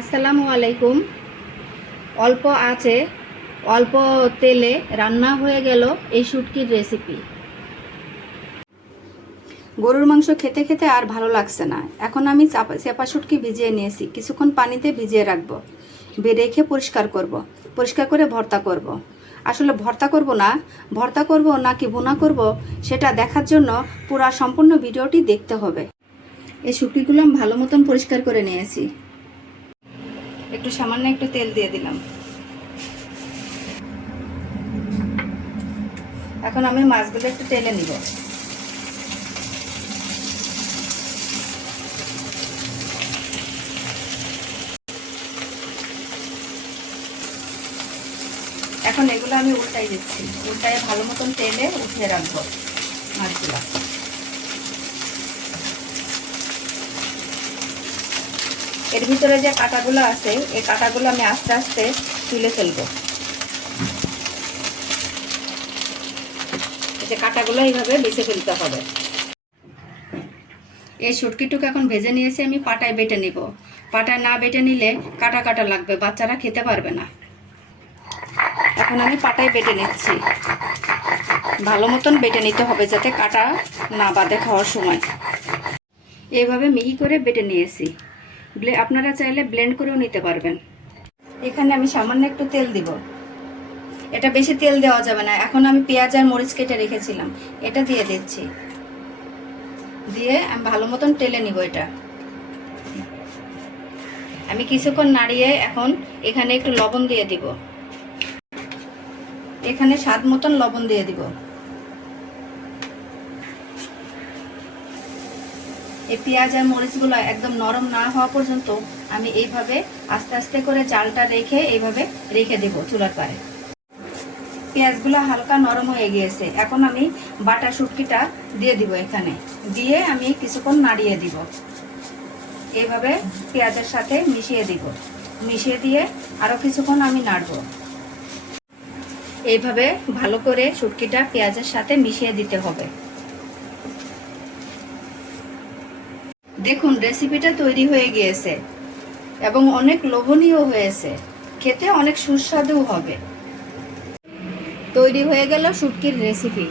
আসসালামু আলাইকুম। অল্প আছে, অল্প তেলে রান্না হয়ে গেল এই শুটকির রেসিপি গরুর মাংস খেতে খেতে আর ভালো লাগছে না। এখন আমি চাপা, চেপা শুটকি ভিজিয়ে নিয়েছি। কিছুক্ষণ পানিতে ভিজিয়ে রাখব। রেখে পরিষ্কার করব। পরিষ্কার করে ভর্তা করব। আসলে ভর্তা করব না, ভর্তা করব নাকি বোনা করব, সেটা দেখার জন্য পুরা সম্পূর্ণ ভিডিওটি দেখতে হবে। এই শুটকিগুলো আমি ভালো মতন পরিষ্কার করে নিয়েছি। একটু সামান্য একটু তেল দিয়ে দিলাম। এখন আমি মাছগুলো একটু তেলে নিব। এখন এগুলো আমি উল্টাই দিচ্ছি। উল্টায় ভালো মতন তেলে উঠিয়ে রাখব মাছগুলো। এর ভিতরে যে কাঁটাগুলো আছে, এই কাঁটাগুলো আমি আস্তে আস্তে তুলে ফেলব। যে কাঁটাগুলো এইভাবে বেছে ফেলতে হবে। এই শুটকিটুকু এখন ভেজে নিয়েছি, আমি পাটায় বেটে নিব। পাটায় না বেটে নিলে কাটা কাটা লাগবে, বাচ্চারা খেতে পারবে না। এখন আমি পাটায় বেটে নিচ্ছি। ভালো মতন বেটে নিতে হবে যাতে কাটা না বাঁধে খাওয়ার সময়। এইভাবে মিহি করে বেটে নিয়েছি। আপনারা চাইলে ব্লেন্ড করেও নিতে পারবেন। এখানে আমি সামান্য একটু তেল দিব। এটা বেশি তেল দেওয়া যাবে না। এখন আমি পেঁয়াজ আর মরিচ কেটে রেখেছিলাম। এটা দিয়ে দিচ্ছি। দিয়ে আমি ভালো মতন টেলে নিব এটা। আমি কিছুক্ষণ নাড়িয়ে এখন এখানে একটু লবণ দিয়ে দিব। এখানে স্বাদ মতন লবণ দিয়ে দিব। এই পেঁয়াজ আর মরিচগুলো একদম নরম না হওয়া পর্যন্ত আমি এইভাবে আস্তে আস্তে করে চালটা রেখে এইভাবে রেখে দেব চুলার পারে। পেঁয়াজগুলো হালকা নরম হয়ে গিয়েছে। এখন আমি বাটা শুটকিটা দিয়ে দিব এখানে। দিয়ে আমি কিছুক্ষণ নাড়িয়ে দিব। এইভাবে পেঁয়াজের সাথে মিশিয়ে দিব। মিশিয়ে দিয়ে আরও কিছুক্ষণ আমি নাড়ব। এইভাবে ভালো করে শুটকিটা পেঁয়াজের সাথে মিশিয়ে দিতে হবে। দেখুন রেসিপিটা তৈরি হয়ে গিয়েছে এবং অনেক লোভনীয় হয়েছে। খেতে অনেক সুস্বাদু হবে। তৈরি হয়ে গেল শুটকির রেসিপি